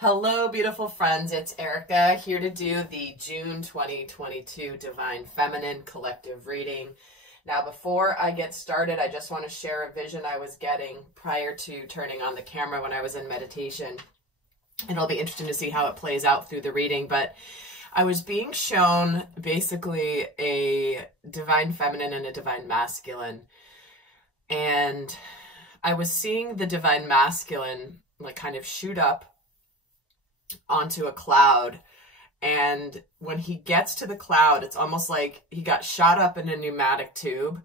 Hello, beautiful friends. It's Erica here to do the June 2022 Divine Feminine Collective Reading. Now, before I get started, I just want to share a vision I was getting prior to turning on the camera when I was in meditation. And it'll be interesting to see how it plays out through the reading. But I was being shown basically a Divine Feminine and a Divine Masculine. And I was seeing the Divine Masculine like kind of shoot up onto a cloud, and when he gets to the cloud, it's almost like he got shot up in a pneumatic tube,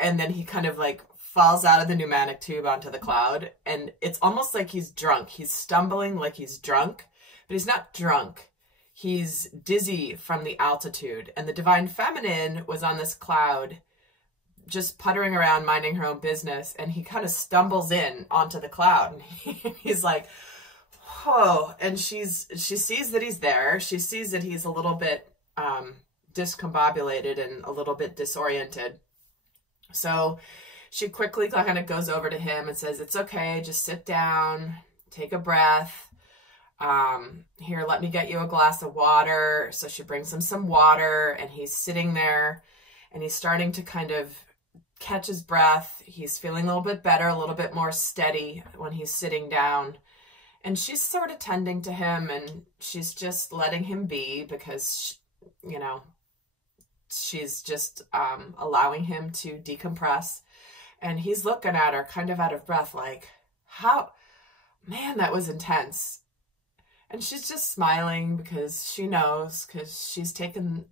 and then he kind of like falls out of the pneumatic tube onto the cloud, and it's almost like he's drunk. He's stumbling like he's drunk, but he's not drunk. He's dizzy from the altitude, and the Divine Feminine was on this cloud just puttering around minding her own business, and he kind of stumbles in onto the cloud, and he's like, oh, and she sees that he's there. She sees that he's a little bit discombobulated and a little bit disoriented. So she quickly kind of goes over to him and says, it's okay, just sit down, take a breath. Here, let me get you a glass of water. So she brings him some water, and he's sitting there, and he's starting to kind of catch his breath. He's feeling a little bit better, a little bit more steady when he's sitting down. And she's sort of tending to him, and she's just letting him be because, you know, she's just allowing him to decompress. And he's looking at her kind of out of breath like, how, man, that was intense. And she's just smiling because she knows, because she's taken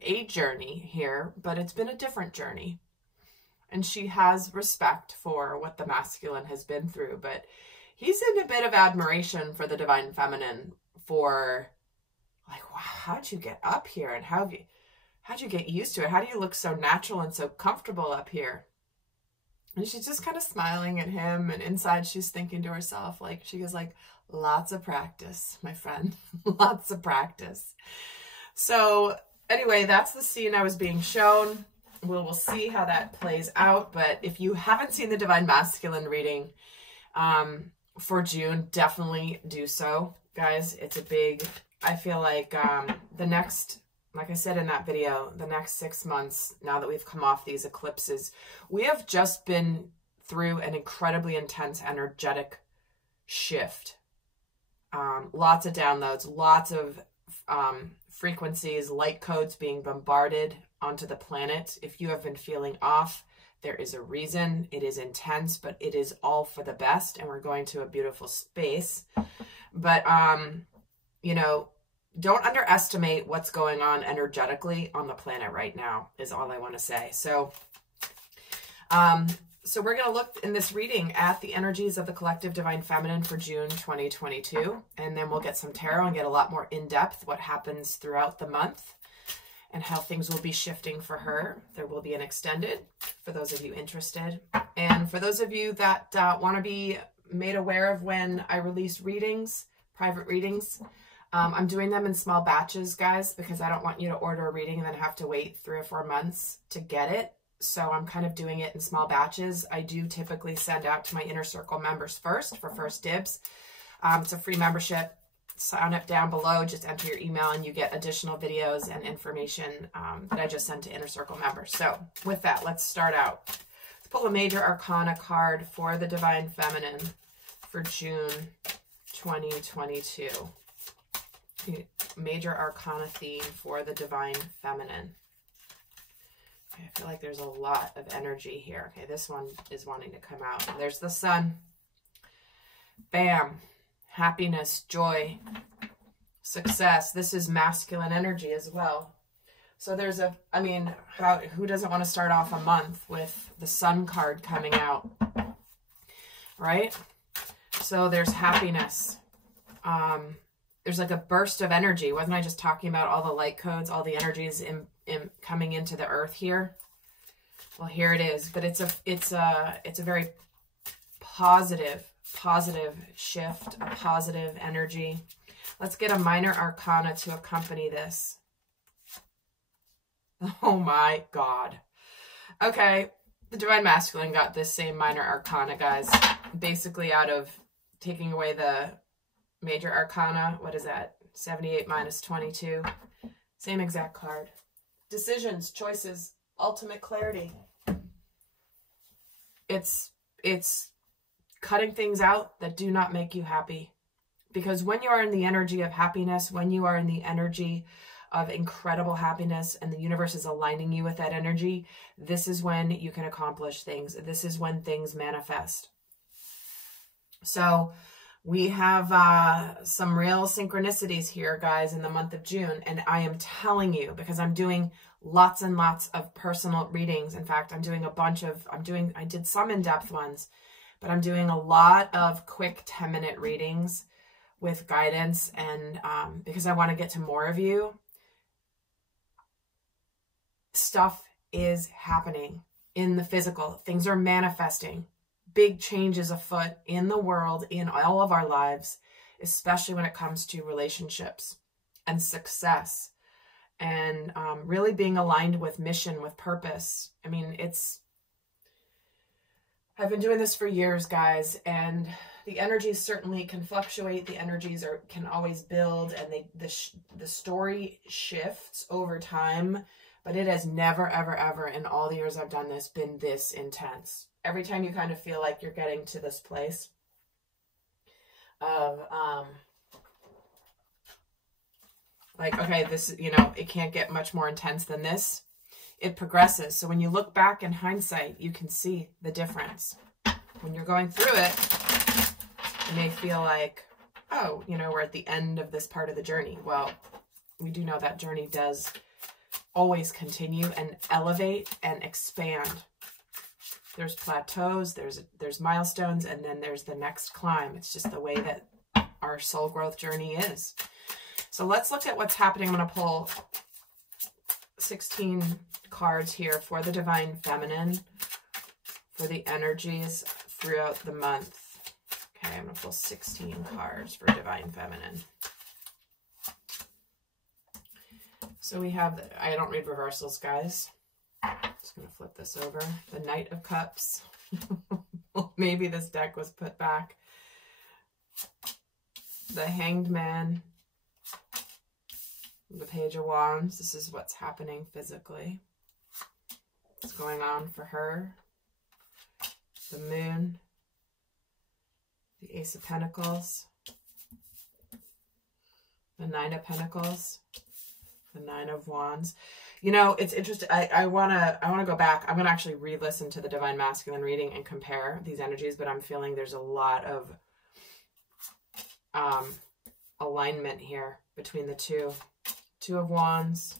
a journey here, but it's been a different journey. And she has respect for what the masculine has been through, but he's in a bit of admiration for the Divine Feminine for like, wow, how'd you get up here? And how'd you get used to it? How do you look so natural and so comfortable up here? And she's just kind of smiling at him. And inside she's thinking to herself, like, she goes like, lots of practice, my friend, lots of practice. So anyway, that's the scene I was being shown. We'll see how that plays out. But if you haven't seen the Divine Masculine reading, for June, definitely do so, guys. It's a big, I feel like the next, like I said in that video, the next 6 months, now that we've come off these eclipses, we have just been through an incredibly intense energetic shift. Lots of downloads, lots of frequencies, light codes being bombarded onto the planet. If you have been feeling off, there is a reason. It is intense, but it is all for the best, and we're going to a beautiful space. But, you know, don't underestimate what's going on energetically on the planet right now is all I want to say. So, so we're going to look in this reading at the energies of the collective Divine Feminine for June 2022, and then we'll get some tarot and get a lot more in-depth what happens throughout the month and how things will be shifting for her. There will be an extended for those of you interested. And for those of you that want to be made aware of when I release readings, private readings, I'm doing them in small batches, guys, because I don't want you to order a reading and then have to wait 3 or 4 months to get it. So I'm kind of doing it in small batches. I do typically send out to my inner circle members first for first dibs. It's a free membership. Sign up down below, just enter your email and you get additional videos and information that I just sent to Inner Circle members. So with that, let's start out. Let's pull a Major Arcana card for the Divine Feminine for June 2022. Major Arcana theme for the Divine Feminine. Okay, I feel like there's a lot of energy here. Okay, this one is wanting to come out. There's the Sun. Bam. Happiness, joy, success. This is masculine energy as well. So there's a, I mean, who doesn't want to start off a month with the Sun card coming out, right? So there's happiness. There's like a burst of energy. Wasn't I just talking about all the light codes, all the energies in coming into the earth here? Well, here it is. But it's a very positive shift, a positive energy. Let's get a Minor Arcana to accompany this. Oh my God. Okay, the Divine Masculine got this same Minor Arcana, guys. Basically out of taking away the Major Arcana, what is that? 78 minus 22. Same exact card. Decisions, choices, ultimate clarity. It's cutting things out that do not make you happy. Because when you are in the energy of happiness, when you are in the energy of incredible happiness and the universe is aligning you with that energy, this is when you can accomplish things. This is when things manifest. So we have some real synchronicities here, guys, in the month of June. And I am telling you, because I'm doing lots and lots of personal readings. In fact, I'm doing a bunch of, I did some in-depth ones, but I'm doing a lot of quick 10-minute readings with guidance. And because I want to get to more of you, stuff is happening in the physical. Things are manifesting. Big changes afoot in the world, in all of our lives, especially when it comes to relationships and success and really being aligned with mission, with purpose. I mean, I've been doing this for years, guys, and the energies certainly can fluctuate. The energies can always build, and the story shifts over time, but it has never, ever, ever in all the years I've done this been this intense. Every time you kind of feel like you're getting to this place of, like, okay, this, you know, it can't get much more intense than this. It progresses. So when you look back in hindsight, you can see the difference. When you're going through it, you may feel like, oh, you know, we're at the end of this part of the journey. Well, we do know that journey does always continue and elevate and expand. There's plateaus, there's milestones, and then there's the next climb. It's just the way that our soul growth journey is. So let's look at what's happening. I'm going to pull 16 cards here for the Divine Feminine, for the energies throughout the month. Okay, I'm going to pull 16 cards for Divine Feminine. So we have, I don't read reversals, guys. Just going to flip this over. The Knight of Cups. Maybe this deck was put back. The Hanged Man. The Page of Wands. This is what's happening physically. What's going on for her. The Moon. The Ace of Pentacles. The Nine of Pentacles. The Nine of Wands. You know, it's interesting. I wanna go back. I'm gonna actually re-listen to the Divine Masculine reading and compare these energies, but I'm feeling there's a lot of alignment here between the two. Two of Wands,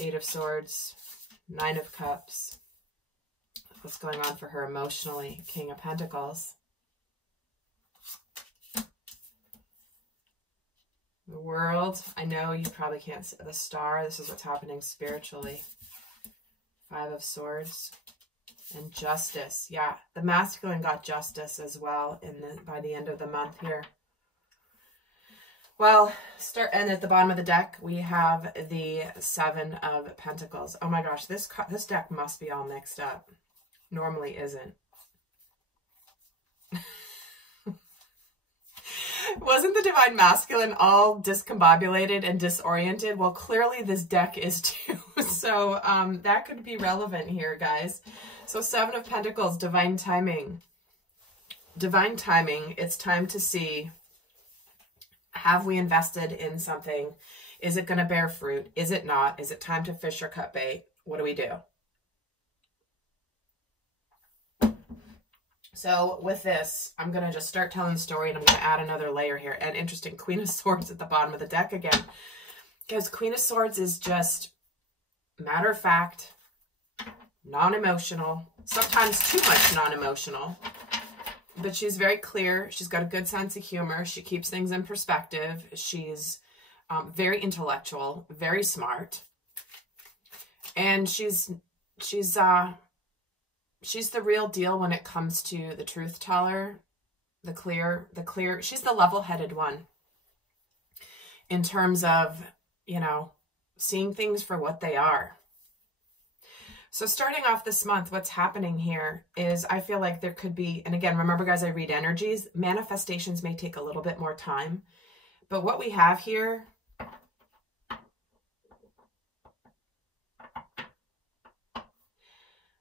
Eight of Swords, Nine of Cups. What's going on for her emotionally? King of Pentacles. The World. I know you probably can't see the Star. This is what's happening spiritually. Five of Swords. And Justice. Yeah, the masculine got justice as well by the end of the month here. Well, and at the bottom of the deck, we have the Seven of Pentacles. Oh my gosh, this deck must be all mixed up. Normally isn't. Wasn't the Divine Masculine all discombobulated and disoriented? Well, clearly this deck is too. So that could be relevant here, guys. So Seven of Pentacles, divine timing. Divine timing, it's time to see, have we invested in something? Is it going to bear fruit? Is it not? Is it time to fish or cut bait? What do we do? So with this, I'm going to just start telling the story, and I'm going to add another layer here. And interesting, Queen of Swords at the bottom of the deck again. Because Queen of Swords is just matter of fact, non-emotional, sometimes too much non-emotional. But she's very clear. She's got a good sense of humor. She keeps things in perspective. She's very intellectual, very smart. And she's the real deal when it comes to the truth teller, the clear, she's the level-headed one in terms of, you know, seeing things for what they are. So starting off this month, what's happening here is I feel like there could be, and again, remember guys, I read energies. Manifestations may take a little bit more time. But what we have here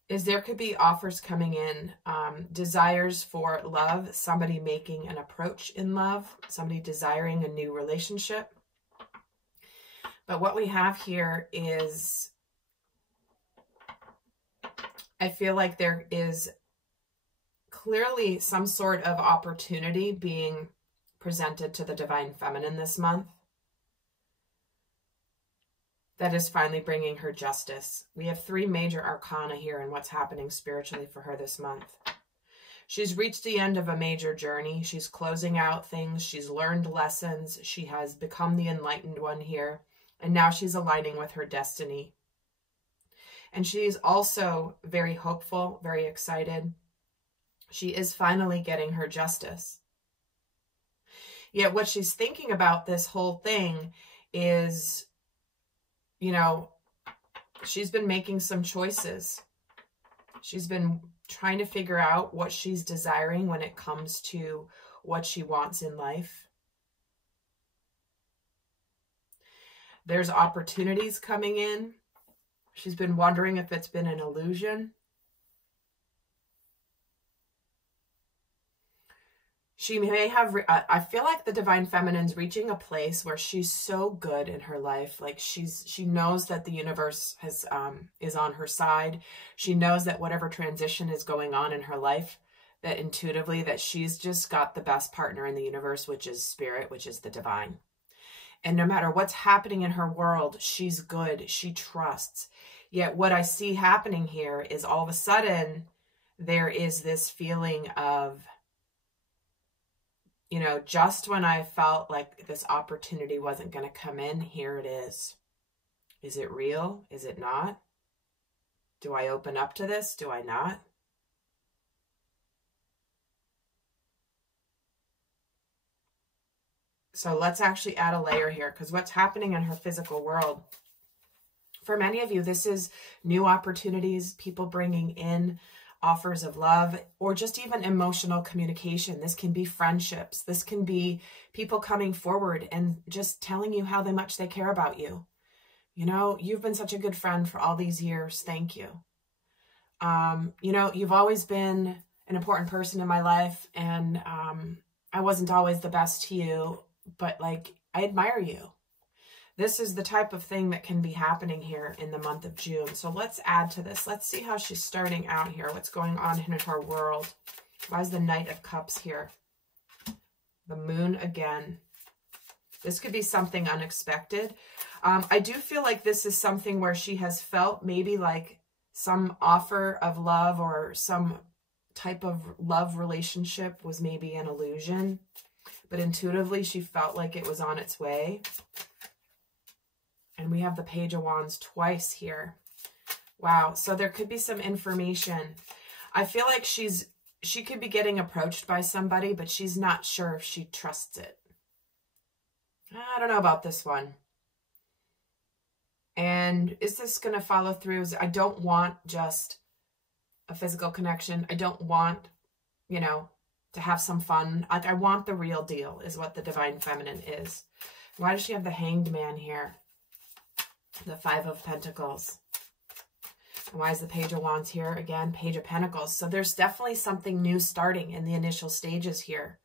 is there could be offers coming in, desires for love, somebody making an approach in love, somebody desiring a new relationship. But what we have here is, I feel like there is clearly some sort of opportunity being presented to the Divine Feminine this month that is finally bringing her justice. We have 3 major arcana here and what's happening spiritually for her this month. She's reached the end of a major journey. She's closing out things. She's learned lessons. She has become the enlightened one here. And now she's aligning with her destiny. And she's also very hopeful, very excited. She is finally getting her justice. Yet what she's thinking about this whole thing is, you know, she's been making some choices. She's been trying to figure out what she's desiring when it comes to what she wants in life. There's opportunities coming in. She's been wondering if it's been an illusion. She may have, I feel like the Divine Feminine's reaching a place where she's so good in her life. Like she knows that the universe has, is on her side. She knows that whatever transition is going on in her life, that intuitively that she's just got the best partner in the universe, which is spirit, which is the divine. And no matter what's happening in her world, she's good. She trusts. Yet what I see happening here is all of a sudden there is this feeling of, you know, just when I felt like this opportunity wasn't going to come in, here it is. Is it real? Is it not? Do I open up to this? Do I not? So let's actually add a layer here, because what's happening in her physical world, for many of you, this is new opportunities, people bringing in offers of love, or just even emotional communication. This can be friendships. This can be people coming forward and just telling you how much they care about you. You know, you've been such a good friend for all these years. Thank you. You know, you've always been an important person in my life, and I wasn't always the best to you, but like, I admire you. This is the type of thing that can be happening here in the month of June. So let's add to this. Let's see how she's starting out here. What's going on in her world? Why is the Knight of Cups here? The Moon again. This could be something unexpected. I do feel like this is something where she has felt maybe like some offer of love or some type of love relationship was maybe an illusion. But intuitively, she felt like it was on its way. And we have the Page of Wands twice here. Wow. So there could be some information. I feel like she could be getting approached by somebody, but she's not sure if she trusts it. I don't know about this one. And is this going to follow through? I don't want just a physical connection. I don't want, you know, to have some fun. Like, I want the real deal is what the Divine Feminine is. Why does she have the Hanged Man here? The Five of Pentacles. And why is the Page of Wands here? Again, Page of Pentacles. So there's definitely something new starting in the initial stages here.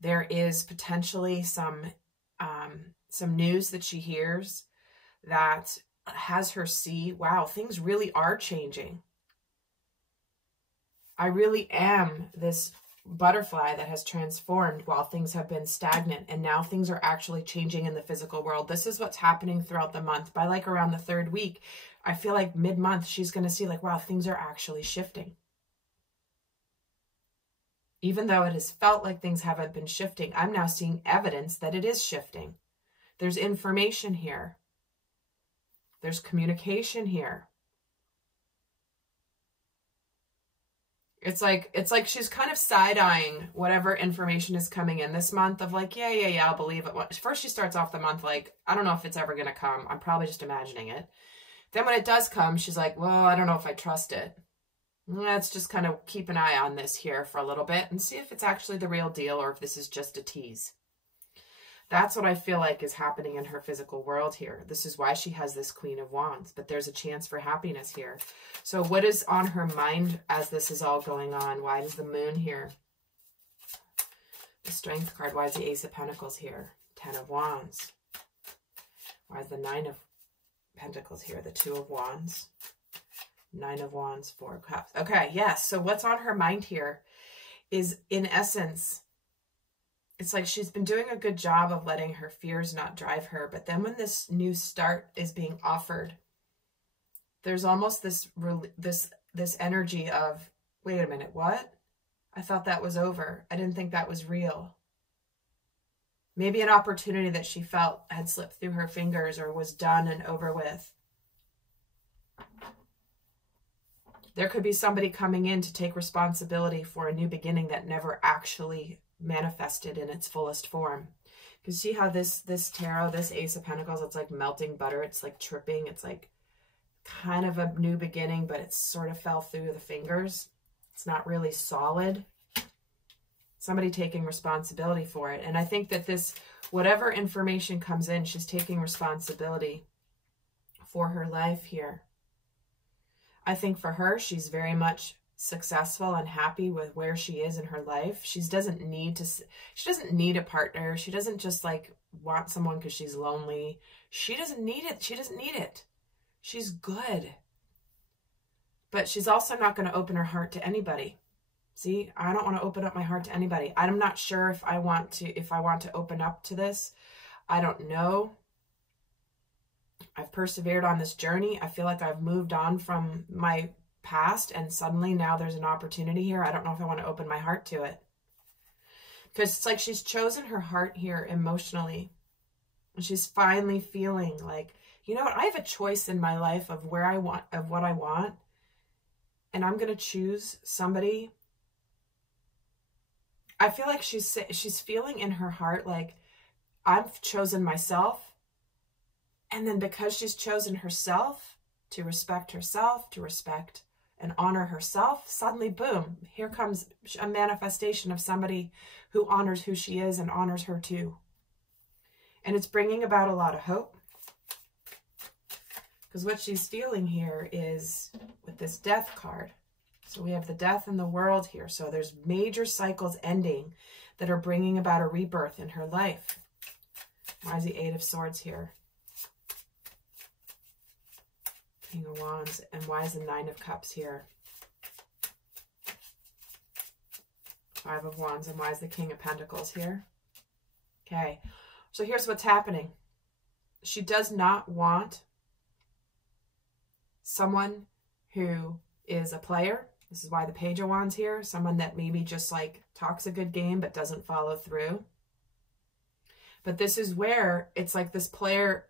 There is potentially some news that she hears that has her see, wow, things really are changing. I really am this butterfly that has transformed while things have been stagnant, and now things are actually changing in the physical world. This is what's happening throughout the month. By like around the 3rd week, I feel like mid-month she's going to see like, wow, things are actually shifting. Even though it has felt like things haven't been shifting, I'm now seeing evidence that it is shifting. There's information here. There's communication here. It's like she's kind of side-eyeing whatever information is coming in this month of like, yeah, I'll believe it. First, she starts off the month like, I don't know if it's ever going to come. I'm probably just imagining it. Then when it does come, she's like, well, I don't know if I trust it. Let's just kind of keep an eye on this here for a little bit and see if it's actually the real deal or if this is just a tease. That's what I feel like is happening in her physical world here. This is why she has this Queen of Wands, but there's a chance for happiness here. So what is on her mind as this is all going on? Why is the Moon here? The Strength card. Why is the Ace of Pentacles here? 10 of Wands. Why is the 9 of Pentacles here? The 2 of Wands. 9 of Wands, 4 of Cups. Okay, yes. So what's on her mind here is, in essence, it's like she's been doing a good job of letting her fears not drive her. But then when this new start is being offered, there's almost this energy of, wait a minute, what? I thought that was over. I didn't think that was real. Maybe an opportunity that she felt had slipped through her fingers or was done and over with. There could be somebody coming in to take responsibility for a new beginning that never actually manifested in its fullest form. You see how this tarot, this Ace of Pentacles, it's like melting butter. It's like tripping. It's like kind of a new beginning, but it sort of fell through the fingers. It's not really solid. Somebody taking responsibility for it. And I think that this, whatever information comes in, she's taking responsibility for her life here. I think for her, she's very much successful and happy with where she is in her life. She doesn't need a partner. She doesn't just like want someone because she's lonely. She doesn't need it. She doesn't need it. She's good. But she's also not going to open her heart to anybody. See, I don't want to open up my heart to anybody. I'm not sure if I want to open up to this. I don't know. I've persevered on this journey. I feel like I've moved on from my past, and suddenly now there's an opportunity here. I don't know if I want to open my heart to it. Because it's like she's chosen her heart here emotionally. And she's finally feeling like, you know what? I have a choice in my life of where I want, of what I want. And I'm going to choose somebody. I feel like she's feeling in her heart like, I've chosen myself. And then because she's chosen herself, to respect and honor herself, suddenly, boom, here comes a manifestation of somebody who honors who she is and honors her too. And it's bringing about a lot of hope. Because what she's feeling here is with this Death card. So we have the Death and the World here. So there's major cycles ending that are bringing about a rebirth in her life. Why is the 8 of Swords here? King of Wands. And why is the 9 of Cups here? 5 of Wands. And why is the King of Pentacles here? Okay. So here's what's happening. She does not want someone who is a player. This is why the Page of Wands here. Someone that maybe just like talks a good game but doesn't follow through. But this is where it's like this player,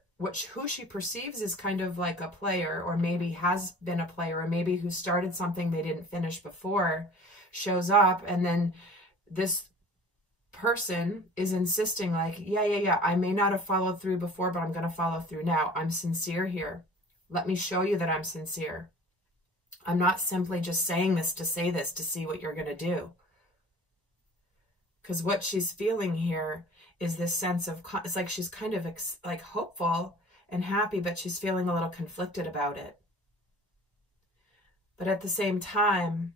who she perceives is kind of like a player, or maybe has been a player, or maybe who started something they didn't finish before, shows up, and then this person is insisting like, yeah, I may not have followed through before, but I'm going to follow through now. I'm sincere here. Let me show you that I'm sincere. I'm not simply just saying this to say this to see what you're going to do. Because what she's feeling here is this sense of, it's like she's kind of like hopeful and happy, but she's feeling a little conflicted about it. But at the same time,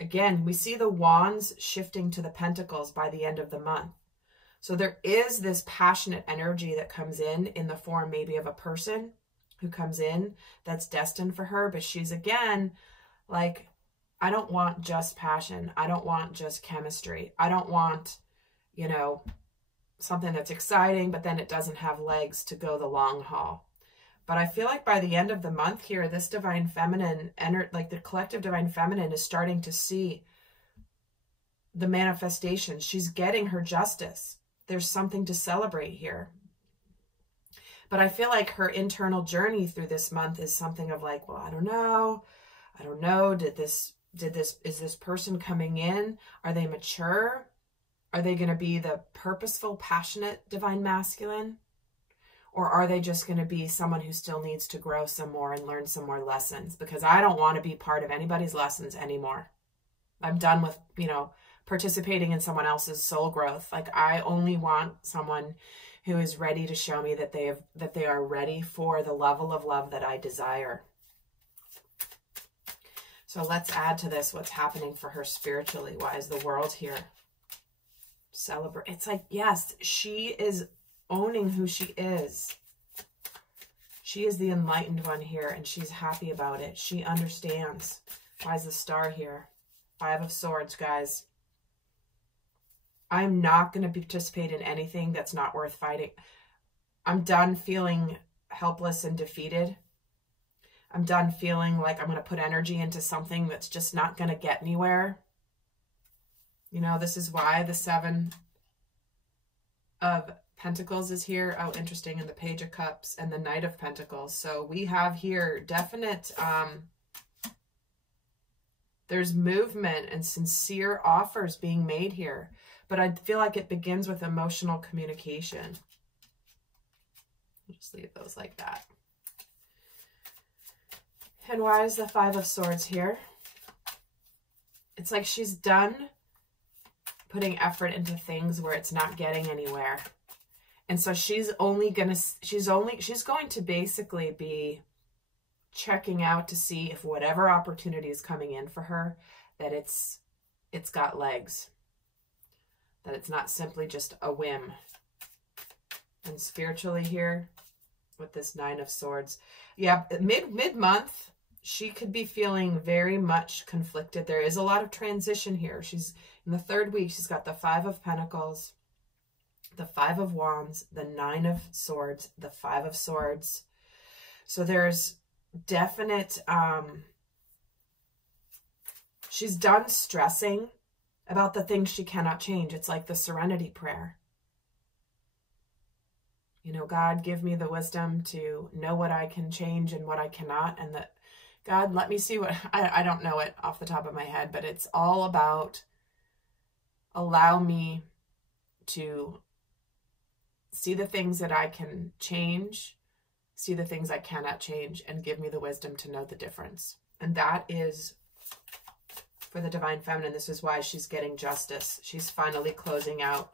again, we see the Wands shifting to the Pentacles by the end of the month. So there is this passionate energy that comes in the form maybe of a person who comes in that's destined for her. But she's, again, like, I don't want just passion. I don't want just chemistry. I don't want, you know, something that's exciting, but then it doesn't have legs to go the long haul. But I feel like by the end of the month here, this Divine Feminine, like the collective Divine Feminine, is starting to see the manifestation. She's getting her justice. There's something to celebrate here. But I feel like her internal journey through this month is something of like, well, I don't know. Is this person coming in? Are they mature? Are they going to be the purposeful, passionate Divine Masculine? Or are they just going to be someone who still needs to grow some more and learn some more lessons? Because I don't want to be part of anybody's lessons anymore. I'm done with, you know, participating in someone else's soul growth. Like, I only want someone who is ready to show me that they are ready for the level of love that I desire. So let's add to this what's happening for her spiritually. Why is the world here? Celebrate. It's like, yes, she is owning who she is. She is the enlightened one here, and she's happy about it. She understands. Why is the star here? 5 of Swords, guys. I'm not going to participate in anything that's not worth fighting. I'm done feeling helpless and defeated. I'm done feeling like I'm going to put energy into something that's just not going to get anywhere. You know, this is why the 7 of Pentacles is here. Oh, interesting. And the Page of Cups and the Knight of Pentacles. So we have here definite, there's movement and sincere offers being made here. But I feel like it begins with emotional communication. I'll just leave those like that. And why is the 5 of Swords here? It's like she's done putting effort into things where it's not getting anywhere. And so she's going to basically be checking out to see if whatever opportunity is coming in for her, that it's got legs. That it's not simply just a whim. And spiritually here, with this 9 of Swords, yeah, mid-month, she could be feeling very much conflicted. There is a lot of transition here. She's in the 3rd week. She's got the 5 of Pentacles, the 5 of Wands, the 9 of Swords, the 5 of Swords. So there's definite, she's done stressing about the things she cannot change. It's like the Serenity Prayer. You know, God, give me the wisdom to know what I can change and what I cannot. And that, God, let me see what, I don't know it off the top of my head, but it's all about allow me to see the things that I can change, see the things I cannot change, and give me the wisdom to know the difference. And that is, for the Divine Feminine, this is why she's getting justice. She's finally closing out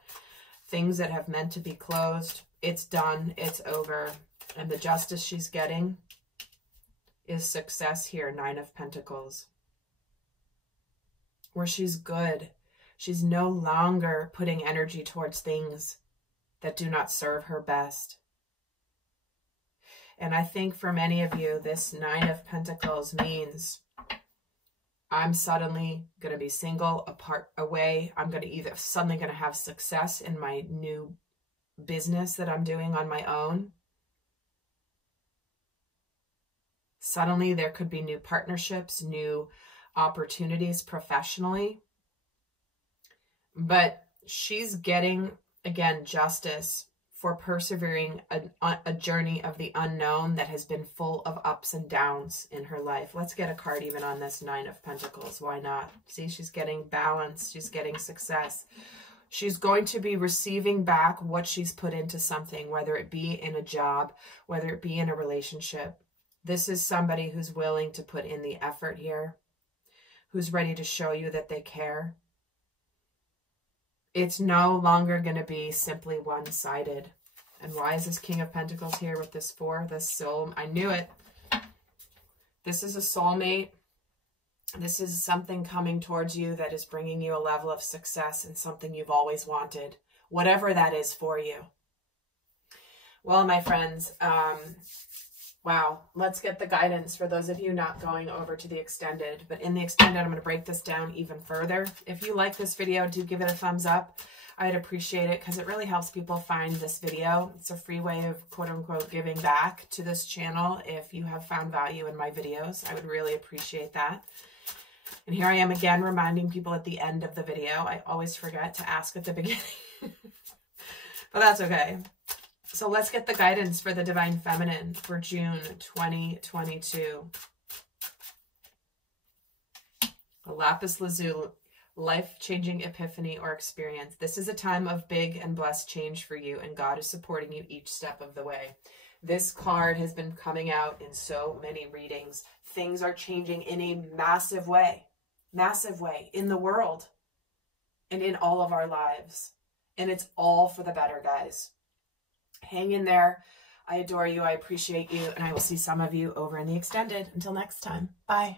things that have meant to be closed. It's done. It's over. And the justice she's getting is success here, 9 of Pentacles. Where she's good. She's no longer putting energy towards things that do not serve her best. And I think for many of you, this 9 of Pentacles means I'm suddenly going to be single, apart, away. I'm going to either suddenly going to have success in my new business that I'm doing on my own. Suddenly there could be new partnerships, new opportunities professionally. But she's getting, again, justice for persevering a journey of the unknown that has been full of ups and downs in her life. Let's get a card even on this 9 of Pentacles. Why not? See, she's getting balance. She's getting success. She's going to be receiving back what she's put into something, whether it be in a job, whether it be in a relationship. This is somebody who's willing to put in the effort here, who's ready to show you that they care. It's no longer going to be simply one-sided. And why is this King of Pentacles here with this 4? This soul, I knew it. This is a soulmate. This is something coming towards you that is bringing you a level of success and something you've always wanted, whatever that is for you. Well, my friends, wow, let's get the guidance for those of you not going over to the extended. But in the extended, I'm going to break this down even further. If you like this video, do give it a thumbs up. I'd appreciate it because it really helps people find this video. It's a free way of quote-unquote giving back to this channel. If you have found value in my videos, I would really appreciate that. And here I am again reminding people at the end of the video. I always forget to ask at the beginning. But that's okay. So let's get the guidance for the Divine Feminine for June 2022. The lapis lazuli. life-changing epiphany or experience. This is a time of big and blessed change for you, and God is supporting you each step of the way. This card has been coming out in so many readings. Things are changing in a massive way in the world and in all of our lives. And it's all for the better, guys. Hang in there. I adore you. I appreciate you. And I will see some of you over in the extended. Until next time. Bye.